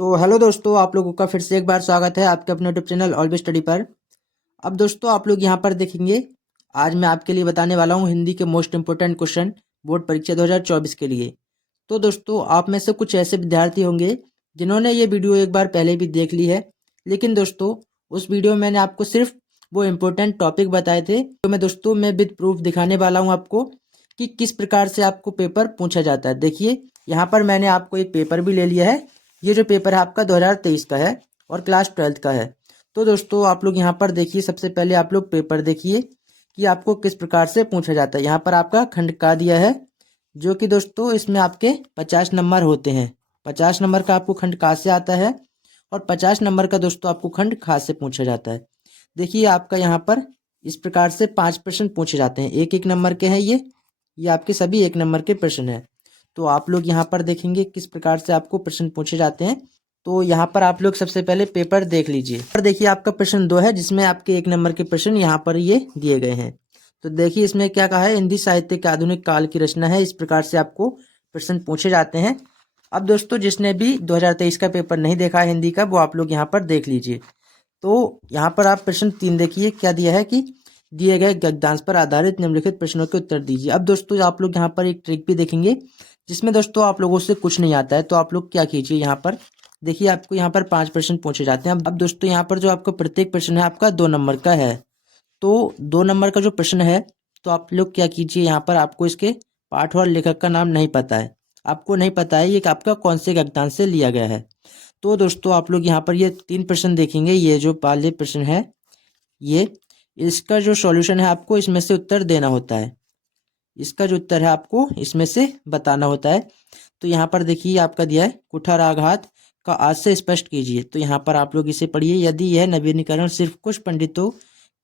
तो हेलो दोस्तों, आप लोगों का फिर से एक बार स्वागत है आपके अपने यूट्यूब चैनल ऑलवेज स्टडी पर। अब दोस्तों आप लोग यहाँ पर देखेंगे, आज मैं आपके लिए बताने वाला हूँ हिंदी के मोस्ट इंपोर्टेंट क्वेश्चन बोर्ड परीक्षा 2024 के लिए। तो दोस्तों आप में से कुछ ऐसे विद्यार्थी होंगे जिन्होंने ये वीडियो एक बार पहले भी देख ली है, लेकिन दोस्तों उस वीडियो में मैंने आपको सिर्फ वो इम्पोर्टेंट टॉपिक बताए थे। तो मैं विद प्रूफ दिखाने वाला हूँ आपको कि किस प्रकार से आपको पेपर पूछा जाता है। देखिए यहाँ पर मैंने आपको एक पेपर भी ले लिया है। ये जो पेपर है आपका 2023 का है और क्लास 12th का है। तो दोस्तों आप लोग यहाँ पर देखिए, सबसे पहले आप लोग पेपर देखिए कि आपको किस प्रकार से पूछा जाता है। यहाँ पर आपका खंड का दिया है, जो कि दोस्तों इसमें आपके 50 नंबर होते हैं। 50 नंबर का आपको खंड का से आता है और 50 नंबर का दोस्तों आपको खंड खा से पूछा जाता है। देखिए आपका यहाँ पर इस प्रकार से 5 प्रश्न पूछे जाते हैं, एक एक नंबर के हैं। ये आपके सभी 1 नंबर के प्रश्न हैं। तो आप लोग यहाँ पर देखेंगे किस प्रकार से आपको प्रश्न पूछे जाते हैं। तो यहाँ पर आप लोग सबसे पहले पेपर देख लीजिए और देखिए आपका प्रश्न 2 है, जिसमें आपके 1 नंबर के प्रश्न यहाँ पर ये दिए गए हैं। तो देखिए इसमें क्या कहा है, हिंदी साहित्य के आधुनिक काल की रचना है। इस प्रकार से आपको प्रश्न पूछे जाते हैं। अब दोस्तों जिसने भी 2023 का पेपर नहीं देखा है हिंदी का, वो आप लोग यहाँ पर देख लीजिए। तो यहाँ पर आप प्रश्न 3 देखिए, क्या दिया है कि दिए गए गद्यांश पर आधारित निम्नलिखित प्रश्नों के उत्तर दीजिए। अब दोस्तों आप लोग यहाँ पर एक ट्रिक भी देखेंगे, जिसमें दोस्तों आप लोगों से कुछ नहीं आता है। तो आप लोग क्या कीजिए, यहाँ पर देखिए आपको यहाँ पर 5 प्रश्न पूछे जाते हैं। अब दोस्तों यहाँ पर जो आपका प्रत्येक प्रश्न है आपका 2 नंबर का है। तो 2 नंबर का जो प्रश्न है, तो आप लोग क्या कीजिए, यहाँ पर आपको इसके पाठ और लेखक का नाम नहीं पता है, आपको नहीं पता है ये आपका कौन से गद्यांश से लिया गया है। तो दोस्तों आप लोग यहाँ पर ये 3 प्रश्न देखेंगे। ये जो पहले प्रश्न है, ये इसका जो सॉल्यूशन है आपको इसमें से उत्तर देना होता है। इसका जो उत्तर है आपको इसमें से बताना होता है। तो यहाँ पर देखिए आपका दिया है, कुठाराघात का आज से स्पष्ट कीजिए। तो यहाँ पर आप लोग इसे पढ़िए। यदि यह नवीनीकरण सिर्फ कुछ पंडितों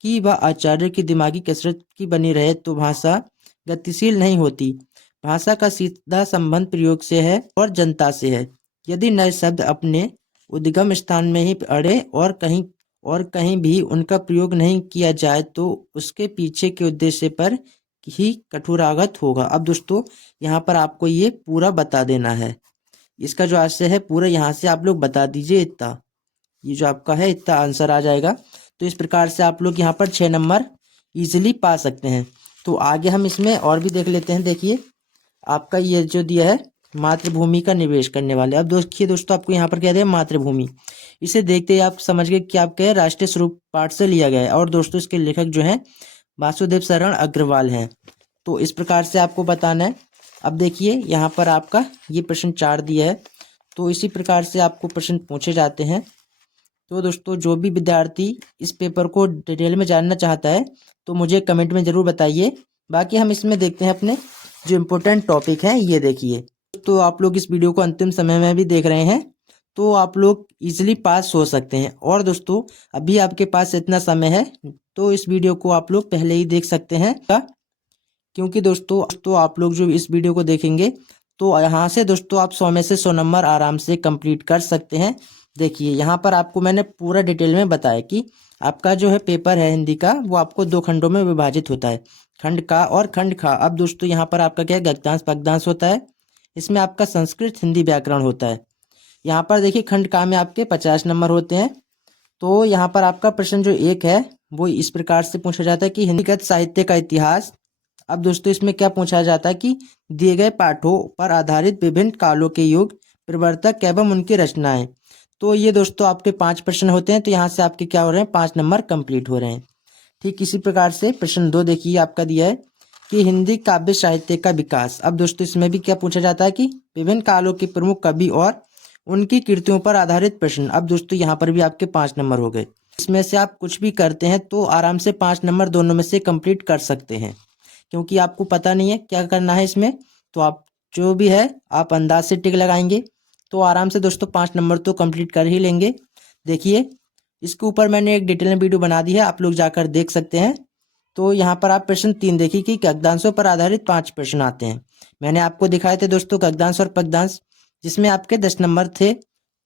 की व आचार्य की दिमागी कसरत की बनी रहे तो भाषा गतिशील नहीं होती। भाषा का सीधा संबंध प्रयोग से है और जनता से है। यदि नए शब्द अपने उद्गम स्थान में ही अड़े और कहीं भी उनका प्रयोग नहीं किया जाए तो उसके पीछे के उद्देश्य पर ही कठोरागत होगा। अब दोस्तों यहाँ पर आपको ये पूरा बता देना है। इसका जो आशय है पूरा यहाँ से आप लोग बता दीजिए। इतना ये जो आपका है इतना आंसर आ जाएगा। तो इस प्रकार से आप लोग यहाँ पर 6 नंबर इजीली पा सकते हैं। तो आगे हम इसमें और भी देख लेते हैं। देखिए आपका ये जो दिया है, मातृभूमि का निवेश करने वाले। अब देखिए दोस्तों आपको यहाँ पर क्या दिया, मातृभूमि। इसे देखते ही आप समझ गए कि आपके राष्ट्रीय स्वरूप पाठ से लिया गया है। और दोस्तों इसके लेखक जो हैं वासुदेव शरण अग्रवाल हैं। तो इस प्रकार से आपको बताना है। अब देखिए यहाँ पर आपका ये प्रश्न 4 दिया है। तो इसी प्रकार से आपको प्रश्न पूछे जाते हैं। तो दोस्तों जो भी विद्यार्थी इस पेपर को डिटेल में जानना चाहता है तो मुझे कमेंट में ज़रूर बताइए। बाकी हम इसमें देखते हैं अपने जो इम्पोर्टेंट टॉपिक हैं। ये देखिए तो आप लोग इस वीडियो को अंतिम समय में भी देख रहे हैं, तो आप लोग इजीली पास हो सकते हैं। और दोस्तों अभी आपके पास इतना समय है तो इस वीडियो को आप लोग पहले ही देख सकते हैं, क्योंकि दोस्तों आप लोग जो इस वीडियो को देखेंगे तो यहाँ से दोस्तों आप 100 में से 100 नंबर आराम से कंप्लीट कर सकते हैं। देखिए यहाँ पर आपको मैंने पूरा डिटेल में बताया कि आपका जो है पेपर है हिंदी का, वो आपको 2 खंडों में विभाजित होता है, खंड का और खंड खा। अब दोस्तों यहाँ पर आपका क्या है, गद्यांश पद्यांश होता है। इसमें आपका संस्कृत हिंदी व्याकरण होता है। यहाँ पर देखिए खंड का में आपके 50 नंबर होते हैं। तो यहाँ पर आपका प्रश्न जो 1 है वो इस प्रकार से पूछा जाता है कि हिंदीगत साहित्य का इतिहास। अब दोस्तों इसमें क्या पूछा जाता है कि दिए गए पाठों पर आधारित विभिन्न कालों के युग, प्रवर्तक एवं उनकी रचनाएं। तो ये दोस्तों आपके 5 प्रश्न होते हैं। तो यहाँ से आपके क्या हो रहे हैं, 5 नंबर कंप्लीट हो रहे हैं। ठीक इसी प्रकार से प्रश्न 2 देखिए आपका दिया है कि हिंदी काव्य साहित्य का विकास। अब दोस्तों इसमें भी क्या पूछा जाता है कि विभिन्न कालों के प्रमुख कवि और उनकी कृतियों पर आधारित प्रश्न। अब दोस्तों यहाँ पर भी आपके 5 नंबर हो गए। इसमें से आप कुछ भी करते हैं तो आराम से 5 नंबर दोनों में से कंप्लीट कर सकते हैं, क्योंकि आपको पता नहीं है क्या करना है इसमें। तो आप जो भी है आप अंदाज से टिक लगाएंगे तो आराम से दोस्तों 5 नंबर तो कंप्लीट कर ही लेंगे। देखिए इसके ऊपर मैंने एक डिटेल में वीडियो बना दी है, आप लोग जाकर देख सकते हैं। तो यहाँ पर आप प्रश्न 3 देखिए कि गद्यांशों पर आधारित 5 प्रश्न आते हैं। मैंने आपको दिखाए थे दोस्तों गद्यांश और पद्यांश, जिसमें आपके 10 नंबर थे।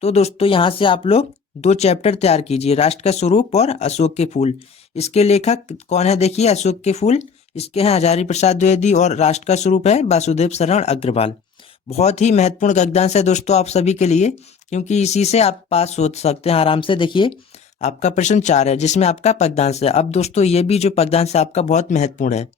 तो दोस्तों यहाँ से आप लोग 2 चैप्टर तैयार कीजिए, राष्ट्र का स्वरूप और अशोक के फूल। इसके लेखक कौन है, देखिए अशोक के फूल इसके हैं हजारी प्रसाद द्विवेदी और राष्ट्र का स्वरूप है वासुदेव शरण अग्रवाल। बहुत ही महत्वपूर्ण गद्यांश है दोस्तों आप सभी के लिए। क्योंकि इसी से आप पास हो सकते हैं आराम से। देखिए आपका प्रश्न 4 है जिसमें आपका पगडांश है। अब दोस्तों ये भी जो पगडांश है आपका बहुत महत्वपूर्ण है।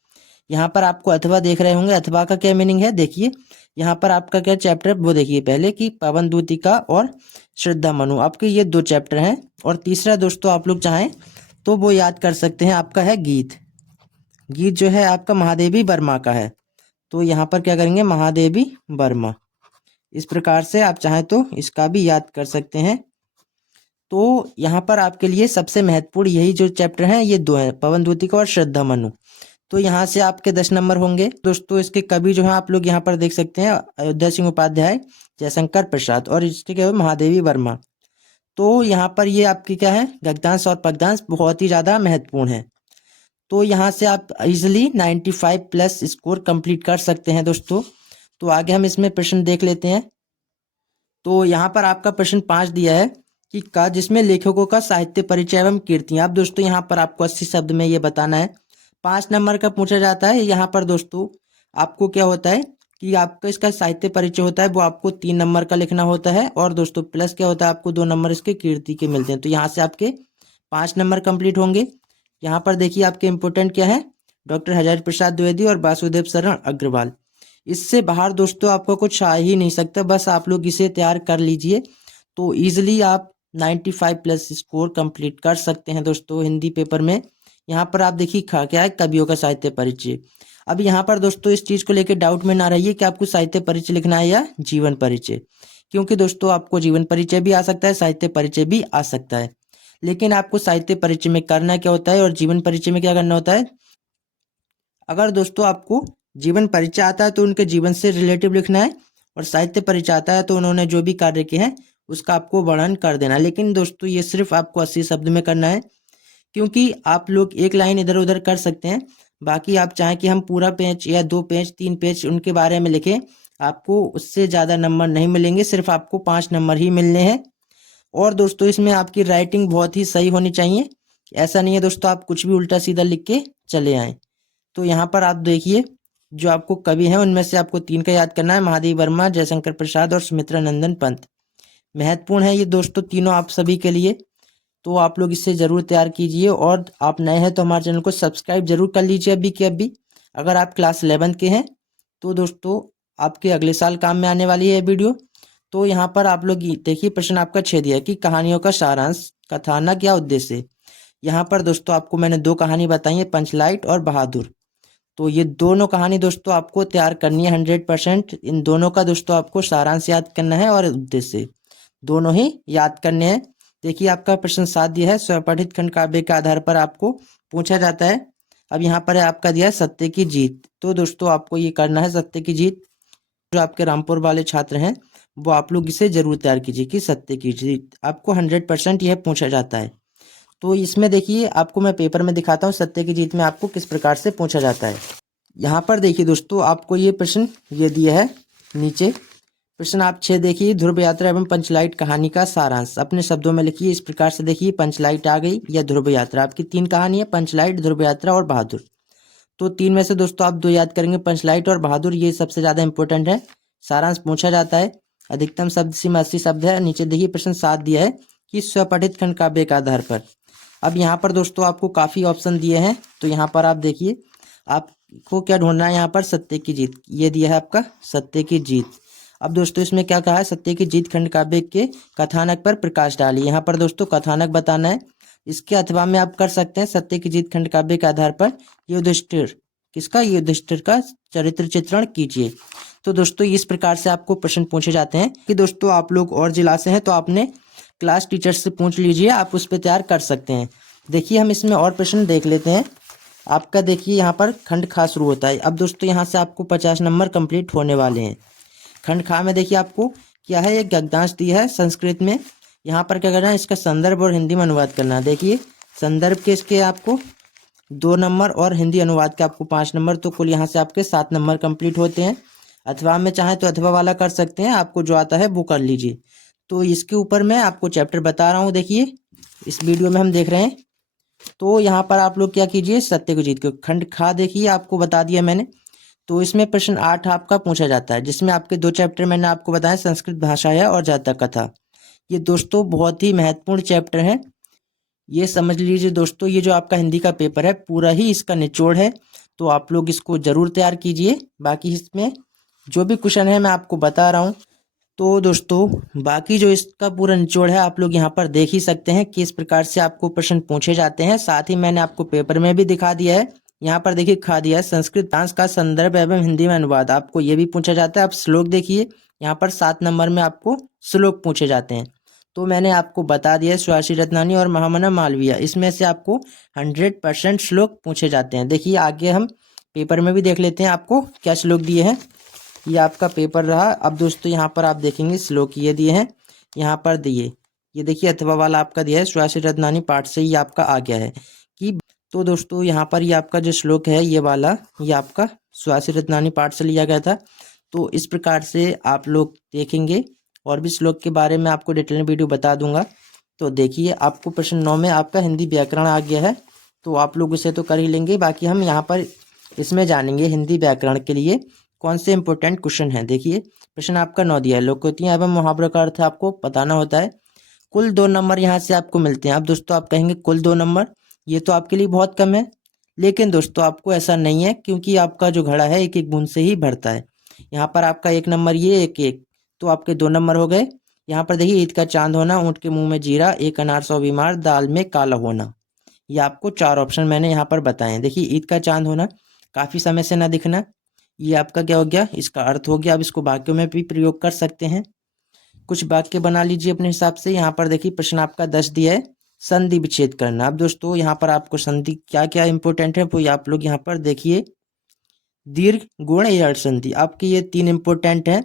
यहाँ पर आपको अथवा देख रहे होंगे, अथवा का क्या मीनिंग है देखिए। यहाँ पर आपका क्या चैप्टर वो देखिए पहले कि पवन दूतिका और श्रद्धा मनु, आपके ये 2 चैप्टर हैं। और तीसरा दोस्तों आप लोग चाहें तो वो याद कर सकते हैं, आपका है गीत। गीत जो है आपका महादेवी वर्मा का है। तो यहाँ पर क्या करेंगे, महादेवी वर्मा। इस प्रकार से आप चाहें तो इसका भी याद कर सकते हैं। तो यहाँ पर आपके लिए सबसे महत्वपूर्ण यही जो चैप्टर हैं ये 2 हैं, पवन दूतिका और श्रद्धा मनु। तो यहाँ से आपके 10 नंबर होंगे। दोस्तों इसके कवि जो है आप लोग यहाँ पर देख सकते हैं, अयोध्या सिंह उपाध्याय, जयशंकर प्रसाद, और इसके क्या है महादेवी वर्मा। तो यहाँ पर ये आपकी क्या है, गद्यांश और पद्यांश बहुत ही ज़्यादा महत्वपूर्ण है। तो यहाँ से आप इजिली 95 प्लस स्कोर कंप्लीट कर सकते हैं दोस्तों। तो आगे हम इसमें प्रश्न देख लेते हैं। तो यहाँ पर आपका प्रश्न 5 दिया है कि का जिसमें लेखकों का साहित्य परिचय एवं कीर्तियाँ। अब दोस्तों यहाँ पर आपको 80 शब्द में ये बताना है। 5 नंबर का पूछा जाता है। यहाँ पर दोस्तों आपको क्या होता है कि आपका इसका साहित्य परिचय होता है वो आपको 3 नंबर का लिखना होता है, और दोस्तों प्लस क्या होता है आपको 2 नंबर इसके कीर्ति के मिलते हैं। तो यहाँ से आपके 5 नंबर कंप्लीट होंगे। यहाँ पर देखिए आपके इम्पोर्टेंट क्या है, डॉक्टर हजारी प्रसाद द्विवेदी और वासुदेव शरण अग्रवाल। इससे बाहर दोस्तों आपको कुछ आ ही नहीं सकता, बस आप लोग इसे तैयार कर लीजिए तो ईजिली आप 95 प्लस स्कोर कंप्लीट कर सकते हैं दोस्तों हिंदी पेपर में। यहाँ पर आप देखिए क्या है, कवियों का साहित्य परिचय। अब यहाँ पर दोस्तों इस चीज़ को लेकर डाउट में ना रहिए कि आपको साहित्य परिचय लिखना है या जीवन परिचय, क्योंकि दोस्तों आपको जीवन परिचय भी आ सकता है, साहित्य परिचय भी आ सकता है। लेकिन आपको साहित्य परिचय में करना क्या होता है और जीवन परिचय में क्या करना होता है। अगर दोस्तों आपको जीवन परिचय आता है तो उनके जीवन से रिलेटिव लिखना है, और साहित्य परिचय आता है तो उन्होंने जो भी कार्य किए हैं उसका आपको वर्णन कर देना। लेकिन दोस्तों ये सिर्फ आपको 80 शब्द में करना है, क्योंकि आप लोग एक लाइन इधर उधर कर सकते हैं। बाकी आप चाहें कि हम पूरा पेज या 2 पेज 3 पेज उनके बारे में लिखें, आपको उससे ज़्यादा नंबर नहीं मिलेंगे, सिर्फ आपको 5 नंबर ही मिलने हैं। और दोस्तों इसमें आपकी राइटिंग बहुत ही सही होनी चाहिए। ऐसा नहीं है दोस्तों आप कुछ भी उल्टा सीधा लिख के चले आएँ। तो यहाँ पर आप देखिए जो आपको कवि हैं उनमें से आपको 3 का याद करना है, महादेवी वर्मा, जयशंकर प्रसाद और सुमित्रा नंदन पंत। महत्वपूर्ण है ये दोस्तों तीनों आप सभी के लिए। तो आप लोग इससे ज़रूर तैयार कीजिए, और आप नए हैं तो हमारे चैनल को सब्सक्राइब जरूर कर लीजिए अभी के अभी। अगर आप क्लास 11 के हैं तो दोस्तों आपके अगले साल काम में आने वाली है ये वीडियो। तो यहाँ पर आप लोग देखिए प्रश्न आपका 6 दिया है कि कहानियों का सारांश, कथानक या उद्देश्य। यहाँ पर दोस्तों आपको मैंने 2 कहानी बताई है, पंचलाइट और बहादुर। तो ये दोनों कहानी दोस्तों आपको तैयार करनी है 100%। इन दोनों का दोस्तों आपको सारांश याद करना है और उद्देश्य दोनों ही याद करने हैं। देखिए आपका प्रश्न 7 दिया है, स्वपठित खंड काव्य के आधार पर आपको पूछा जाता है। अब यहाँ पर है आपका दिया है सत्य की जीत। तो दोस्तों आपको ये करना है सत्य की जीत। जो आपके रामपुर वाले छात्र हैं वो आप लोग इसे जरूर तैयार कीजिए कि सत्य की जीत आपको 100% यह पूछा जाता है। तो इसमें देखिए आपको मैं पेपर में दिखाता हूँ सत्य की जीत में आपको किस प्रकार से पूछा जाता है। यहाँ पर देखिए दोस्तों आपको ये प्रश्न ये दिया है नीचे। प्रश्न आप 6 देखिए, ध्रुव यात्रा एवं पंचलाइट कहानी का सारांश अपने शब्दों में लिखिए। इस प्रकार से देखिए पंचलाइट आ गई या ध्रुव यात्रा, आपकी 3 कहानी है, पंचलाइट, ध्रुव यात्रा और बहादुर। तो 3 में से दोस्तों आप 2 याद करेंगे, पंचलाइट और बहादुर, ये सबसे ज़्यादा इंपॉर्टेंट है। सारांश पूछा जाता है, अधिकतम शब्द सीमा 80 शब्द है। नीचे देखिए प्रश्न 7 दिया है कि स्वपठित खंड काव्य के आधार पर। अब यहाँ पर दोस्तों आपको काफ़ी ऑप्शन दिए हैं, तो यहाँ पर आप देखिए आपको क्या ढूंढना है। यहाँ पर सत्य की जीत ये दिया है आपका सत्य की जीत। अब दोस्तों इसमें क्या कहा है, सत्य की जीत खंड काव्य के कथानक पर प्रकाश डालिए। यहाँ पर दोस्तों कथानक बताना है। इसके अथवा में आप कर सकते हैं सत्य की जीत खंड काव्य के आधार पर युधिष्ठिर किसका, युधिष्ठिर का चरित्र चित्रण कीजिए। तो दोस्तों इस प्रकार से आपको प्रश्न पूछे जाते हैं कि दोस्तों आप लोग और जिला से हैं तो आपने क्लास टीचर से पूछ लीजिए, आप उस पर तैयार कर सकते हैं। देखिए हम इसमें और प्रश्न देख लेते हैं। आपका देखिए यहाँ पर खंड खा शुरू होता है। अब दोस्तों यहाँ से आपको 50 नंबर कंप्लीट होने वाले हैं। खंड खा में देखिए आपको क्या है, एक गद्यांश दिया है संस्कृत में। यहाँ पर क्या करना है, इसका संदर्भ और हिंदी में अनुवाद करना है। देखिए संदर्भ के इसके आपको 2 नंबर और हिंदी अनुवाद के आपको 5 नंबर, तो कुल यहाँ से आपके 7 नंबर कंप्लीट होते हैं। अथवा में चाहे तो अथवा वाला कर सकते हैं, आपको जो आता है वो कर लीजिए। तो इसके ऊपर मैं आपको चैप्टर बता रहा हूँ, देखिए इस वीडियो में हम देख रहे हैं। तो यहाँ पर आप लोग क्या कीजिए, सत्य को जीत के खंड खा देखिए आपको बता दिया मैंने। तो इसमें प्रश्न 8 आपका पूछा जाता है, जिसमें आपके 2 चैप्टर मैंने आपको बताया, संस्कृत भाषा है और जातक कथा। ये दोस्तों बहुत ही महत्वपूर्ण चैप्टर है। ये समझ लीजिए दोस्तों, ये जो आपका हिंदी का पेपर है पूरा ही इसका निचोड़ है, तो आप लोग इसको ज़रूर तैयार कीजिए। बाकी इसमें जो भी क्वेश्चन है मैं आपको बता रहा हूँ। तो दोस्तों बाकी जो इसका पूरा निचोड़ है आप लोग यहाँ पर देख ही सकते हैं किस प्रकार से आपको प्रश्न पूछे जाते हैं। साथ ही मैंने आपको पेपर में भी दिखा दिया है। यहाँ पर देखिए खा दिया है संस्कृत डांस का संदर्भ एवं हिंदी में अनुवाद, आपको ये भी पूछा जाता है। आप श्लोक देखिए, यहाँ पर 7 नंबर में आपको श्लोक पूछे जाते हैं। तो मैंने आपको बता दिया सुहासिनी रत्नानी और महामना मालवीय, इसमें से आपको 100% श्लोक पूछे जाते हैं। देखिए आगे हम पेपर में भी देख लेते हैं आपको क्या श्लोक दिए हैं। ये आपका पेपर रहा। अब दोस्तों यहाँ पर आप देखेंगे श्लोक ये दिए हैं, यहाँ पर दिए ये देखिए अथवा वाला आपका दिया है सुहासिनी रत्नानी पाठ से ये आपका आ गया है कि। तो दोस्तों यहाँ पर ये आपका जो श्लोक है ये वाला, ये आपका सुहासिनी रत्नानी पाठ से लिया गया था। तो इस प्रकार से आप लोग देखेंगे और भी श्लोक के बारे में आपको डिटेल में वीडियो बता दूंगा। तो देखिए आपको प्रश्न 9 में आपका हिंदी व्याकरण आ गया है, तो आप लोग उसे तो कर ही लेंगे। बाकी हम यहाँ पर इसमें जानेंगे हिंदी व्याकरण के लिए कौन से इंपॉर्टेंट क्वेश्चन हैं। देखिए प्रश्न आपका 9 दिया है, लोकोक्तियाँ एवं मुहावरों का अर्थ आपको बताना होता है। कुल 2 नंबर यहाँ से आपको मिलते हैं। अब दोस्तों आप कहेंगे कुल 2 नंबर, ये तो आपके लिए बहुत कम है। लेकिन दोस्तों आपको ऐसा नहीं है, क्योंकि आपका जो घड़ा है एक एक बूंद से ही भरता है। यहाँ पर आपका 1 नंबर ये एक एक, तो आपके 2 नंबर हो गए। यहाँ पर देखिए ईद का चांद होना, ऊँट के मुंह में जीरा, एक अनार 100 बीमार, दाल में काला होना। ये आपको 4 ऑप्शन मैंने यहाँ पर बताए हैं। देखिए ईद का चांद होना, काफ़ी समय से ना दिखना, ये आपका क्या हो गया, इसका अर्थ हो गया। अब इसको वाक्यों में भी प्रयोग कर सकते हैं, कुछ वाक्य बना लीजिए अपने हिसाब से। यहाँ पर देखिए प्रश्न आपका 10 दिया है, संधि विच्छेद करना। अब दोस्तों यहाँ पर आपको संधि क्या क्या इंपॉर्टेंट है वो आप लोग यहाँ पर देखिए। दीर्घ गुण एड़ संधि, आपके ये 3 इंपॉर्टेंट हैं।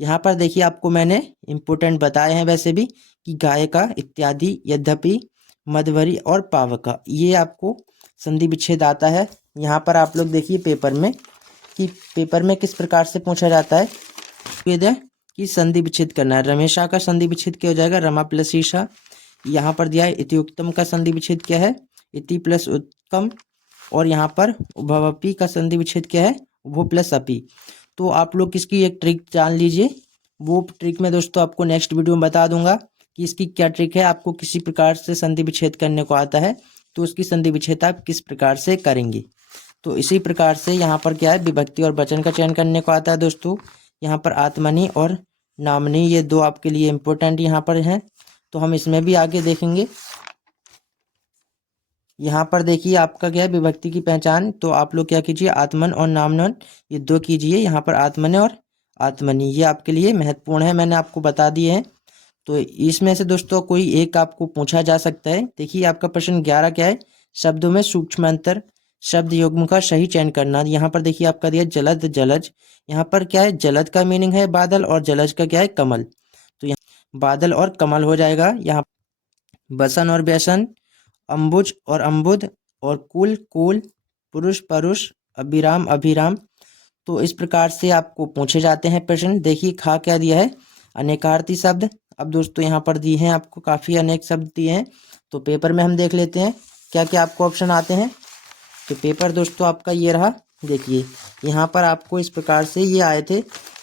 यहाँ पर देखिए आपको मैंने इंपॉर्टेंट बताए हैं वैसे भी कि गायिका इत्यादि, यद्यपि, मध्वरी और पावका, ये आपको संधि विच्छेद आता है। यहाँ पर आप लोग देखिए पेपर में कि पेपर में किस प्रकार से पूछा जाता है कि संधि विच्छेद करना है। रमेशा का संधि विच्छेद क्या हो जाएगा, रमा प्लस ईशा। यहाँ पर दिया है इतिउत्तम का संधि विच्छेद क्या है, इति प्लस उत्तम। और यहाँ पर उभवपी का संधि विच्छेद क्या है, उभो प्लस अपी। तो आप लोग इसकी एक ट्रिक जान लीजिए, वो ट्रिक मैं दोस्तों आपको नेक्स्ट वीडियो में बता दूंगा कि इसकी क्या ट्रिक है। आपको किसी प्रकार से संधि विच्छेद करने को आता है तो उसकी संधि विच्छेद आप किस प्रकार से करेंगे। तो इसी प्रकार से यहाँ पर क्या है, विभक्ति और वचन का चयन करने को आता है दोस्तों। यहाँ पर आत्मनि और नामनी, ये 2 आपके लिए इम्पोर्टेंट यहाँ पर हैं, तो हम इसमें भी आगे देखेंगे। यहाँ पर देखिए आपका क्या है, विभक्ति की पहचान। तो आप लोग क्या कीजिए, आत्मन और नामनन ये 2 कीजिए। यहाँ पर आत्मन और आत्मनि ये आपके लिए महत्वपूर्ण है, मैंने आपको बता दिए हैं। तो इसमें से दोस्तों कोई एक आपको पूछा जा सकता है। देखिए आपका प्रश्न 11 क्या है, शब्दों में सूक्ष्म अंतर, शब्द युग्म का सही चयन करना। यहाँ पर देखिए आपका दिया जलद जलज, यहाँ पर क्या है, जलद का मीनिंग है बादल और जलज का क्या है, कमल। तो यहाँ बादल और कमल हो जाएगा। यहाँ बसन और व्यसन, अम्बुज और अम्बुद, और कुल कुल, पुरुष परुष, अभिराम अभिराम। तो इस प्रकार से आपको पूछे जाते हैं प्रश्न। देखिए खा क्या दिया है, अनेकार्थी शब्द। अब दोस्तों यहाँ पर दिए हैं आपको काफ़ी अनेक शब्द दिए हैं, तो पेपर में हम देख लेते हैं क्या क्या आपको ऑप्शन आते हैं। तो पेपर दोस्तों आपका ये रहा। देखिए यहाँ पर आपको इस प्रकार से ये आए थे,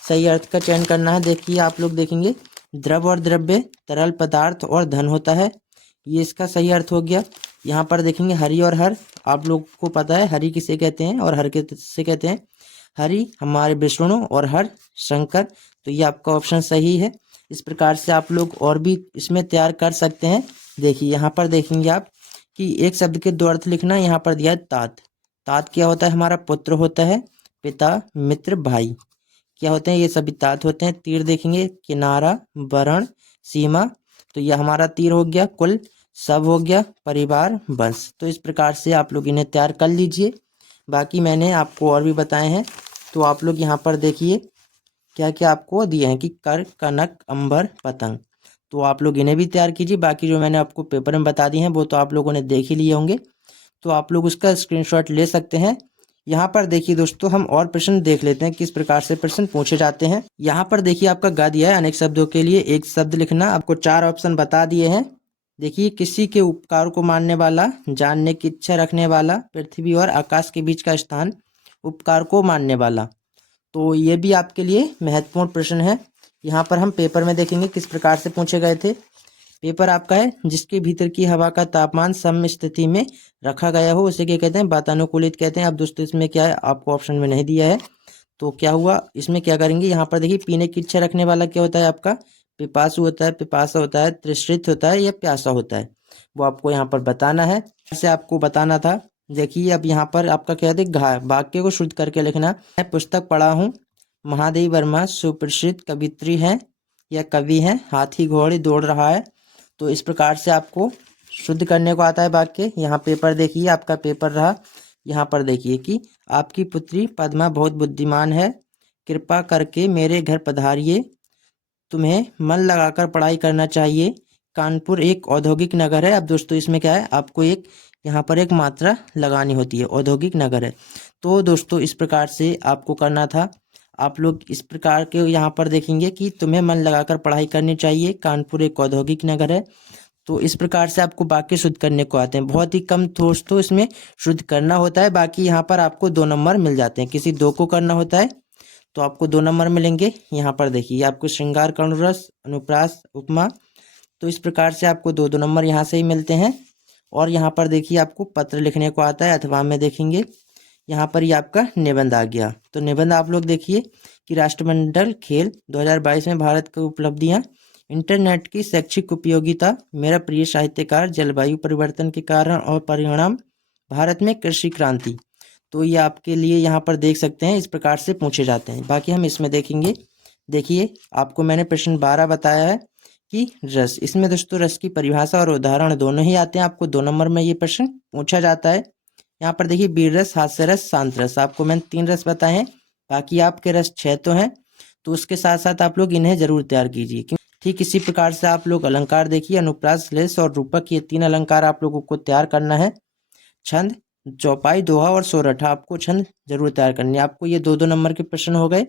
सही अर्थ का चयन करना है। देखिए आप लोग देखेंगे द्रव और द्रव्य, तरल पदार्थ और धन होता है, ये इसका सही अर्थ हो गया। यहाँ पर देखेंगे हरि और हर, आप लोग को पता है हरि किसे कहते हैं और हर किसे कहते हैं। हरि हमारे विष्णु और हर शंकर, तो ये आपका ऑप्शन सही है। इस प्रकार से आप लोग और भी इसमें तैयार कर सकते हैं। देखिए यहाँ पर देखेंगे आप कि एक शब्द के 2 अर्थ लिखना। यहाँ पर दिया है तात, तात क्या होता है, हमारा पुत्र होता है, पिता, मित्र, भाई क्या होते हैं, ये सभी तात होते हैं। तीर देखेंगे, किनारा, वरण, सीमा, तो यह हमारा तीर हो गया। कुल सब हो गया, परिवार, वंश। तो इस प्रकार से आप लोग इन्हें तैयार कर लीजिए। बाकी मैंने आपको और भी बताए हैं, तो आप लोग यहाँ पर देखिए क्या क्या आपको दिए हैं कि कर, कनक, अंबर, पतंग, तो आप लोग इन्हें भी तैयार कीजिए। बाकी जो मैंने आपको पेपर में बता दिए हैं वो तो आप लोगों ने देख ही लिए होंगे, तो आप लोग उसका स्क्रीनशॉट ले सकते हैं। यहाँ पर देखिए दोस्तों हम और प्रश्न देख लेते हैं किस प्रकार से प्रश्न पूछे जाते हैं। यहाँ पर देखिए आपका गा दिया है अनेक शब्दों के लिए एक शब्द लिखना, आपको 4 ऑप्शन बता दिए हैं। देखिए किसी के उपकार को मानने वाला, जानने की इच्छा रखने वाला, पृथ्वी और आकाश के बीच का स्थान, उपकार को मानने वाला। तो ये भी आपके लिए महत्वपूर्ण प्रश्न है। यहाँ पर हम पेपर में देखेंगे किस प्रकार से पूछे गए थे। पेपर आपका है जिसके भीतर की हवा का तापमान सम स्थिति में रखा गया हो, उसे क्या कहते हैं, वातानुकूलित कहते हैं। अब दोस्तों इसमें क्या है, आपको ऑप्शन में नहीं दिया है, तो क्या हुआ, इसमें क्या करेंगे, यहाँ पर देखिए पीने की इच्छा रखने वाला क्या होता है आपका, पिपासु होता है, पिपासा होता है, तृषित होता है या प्यासा होता है, वो आपको यहाँ पर बताना है। ऐसे आपको बताना था। देखिए अब यहाँ पर आपका क्या है, घा वाक्य को शुद्ध करके लिखना। मैं पुस्तक पढ़ा हूँ, महादेवी वर्मा सुप्रसिद्ध कवित्री हैं या कवि हैं, हाथी घोड़े दौड़ रहा है। तो इस प्रकार से आपको शुद्ध करने को आता है वाक्य। यहाँ पेपर देखिए, आपका पेपर रहा। यहाँ पर देखिए कि आपकी पुत्री पद्मा बहुत बुद्धिमान है, कृपा करके मेरे घर पधारिए, तुम्हें मन लगाकर पढ़ाई करना चाहिए, कानपुर एक औद्योगिक नगर है। अब दोस्तों इसमें क्या है, आपको एक यहाँ पर एक मात्रा लगानी होती है, औद्योगिक नगर है। तो दोस्तों इस प्रकार से आपको करना था। आप लोग इस प्रकार के यहाँ पर देखेंगे कि तुम्हें मन लगाकर पढ़ाई करनी चाहिए, कानपुर एक औद्योगिक नगर है। तो इस प्रकार से आपको वाक्य शुद्ध करने को आते हैं। बहुत ही कम दोस्तों इसमें शुद्ध करना होता है, बाकी यहाँ पर आपको 2 नंबर मिल जाते हैं। किसी 2 को करना होता है तो आपको 2 नंबर मिलेंगे। यहाँ पर देखिए आपको श्रृंगार कर्ण रस, अनुप्रास, उपमा, तो इस प्रकार से आपको 2-2 नंबर यहाँ से ही मिलते हैं। और यहाँ पर देखिए आपको पत्र लिखने को आता है, अथवा में देखेंगे यहाँ पर ये आपका निबंध आ गया। तो निबंध आप लोग देखिए कि राष्ट्रमंडल खेल 2022 में भारत की उपलब्धियाँ, इंटरनेट की शैक्षिक उपयोगिता, मेरा प्रिय साहित्यकार, जलवायु परिवर्तन के कारण और परिणाम, भारत में कृषि क्रांति। तो ये आपके लिए यहाँ पर देख सकते हैं, इस प्रकार से पूछे जाते हैं। बाकी हम इसमें देखेंगे। देखिए आपको मैंने प्रश्न 12 बताया है कि रस, इसमें दोस्तों रस की परिभाषा और उदाहरण दोनों ही आते हैं। आपको 2 नंबर में ये प्रश्न पूछा जाता है। यहाँ पर देखिए वीर रस, हास्य रस, शांत रस, आपको मैंने 3 रस बताए हैं, बाकी आपके रस 6 तो हैं। तो उसके साथ साथ आप लोग इन्हें जरूर तैयार कीजिए। ठीक इसी प्रकार से आप लोग अलंकार देखिए, अनुप्रास, श्लेष और रूपक, ये 3 अलंकार आप लोगों को तैयार करना है। छंद, चौपाई, दोहा और सोरठा, आपको छंद जरूर तैयार करनी है। आपको ये 2-2 नंबर के प्रश्न हो गए।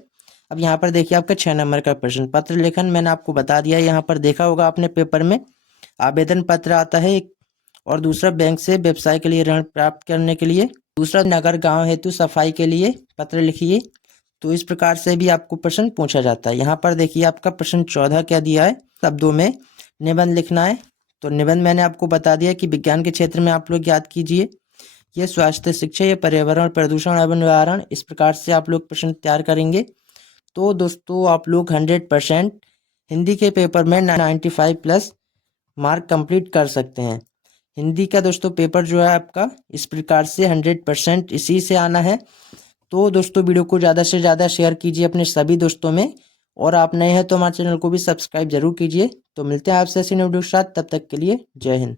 अब यहाँ पर देखिए आपका 6 नंबर का प्रश्न, पत्र लेखन, मैंने आपको बता दिया। यहाँ पर देखा होगा आपने पेपर में आवेदन पत्र आता है एक, और दूसरा बैंक से व्यवसाय के लिए ऋण प्राप्त करने के लिए, दूसरा नगर गांव हेतु सफाई के लिए पत्र लिखिए। तो इस प्रकार से भी आपको प्रश्न पूछा जाता है। यहाँ पर देखिए आपका प्रश्न 14 क्या दिया है, शब्दों में निबंध लिखना है। तो निबंध मैंने आपको बता दिया कि विज्ञान के क्षेत्र में आप लोग याद कीजिए, ये स्वास्थ्य शिक्षा, ये पर्यावरण प्रदूषण एवं निवारण, इस प्रकार से आप लोग प्रश्न तैयार करेंगे। तो दोस्तों आप लोग 100% हिंदी के पेपर में 95+ मार्क कंप्लीट कर सकते हैं। हिंदी का दोस्तों पेपर जो है आपका इस प्रकार से 100% इसी से आना है। तो दोस्तों वीडियो को ज़्यादा से ज़्यादा शेयर कीजिए अपने सभी दोस्तों में, और आप नए हैं तो हमारे चैनल को भी सब्सक्राइब जरूर कीजिए। तो मिलते हैं आपसे ऐसी वीडियो के साथ, तब तक के लिए जय हिंद।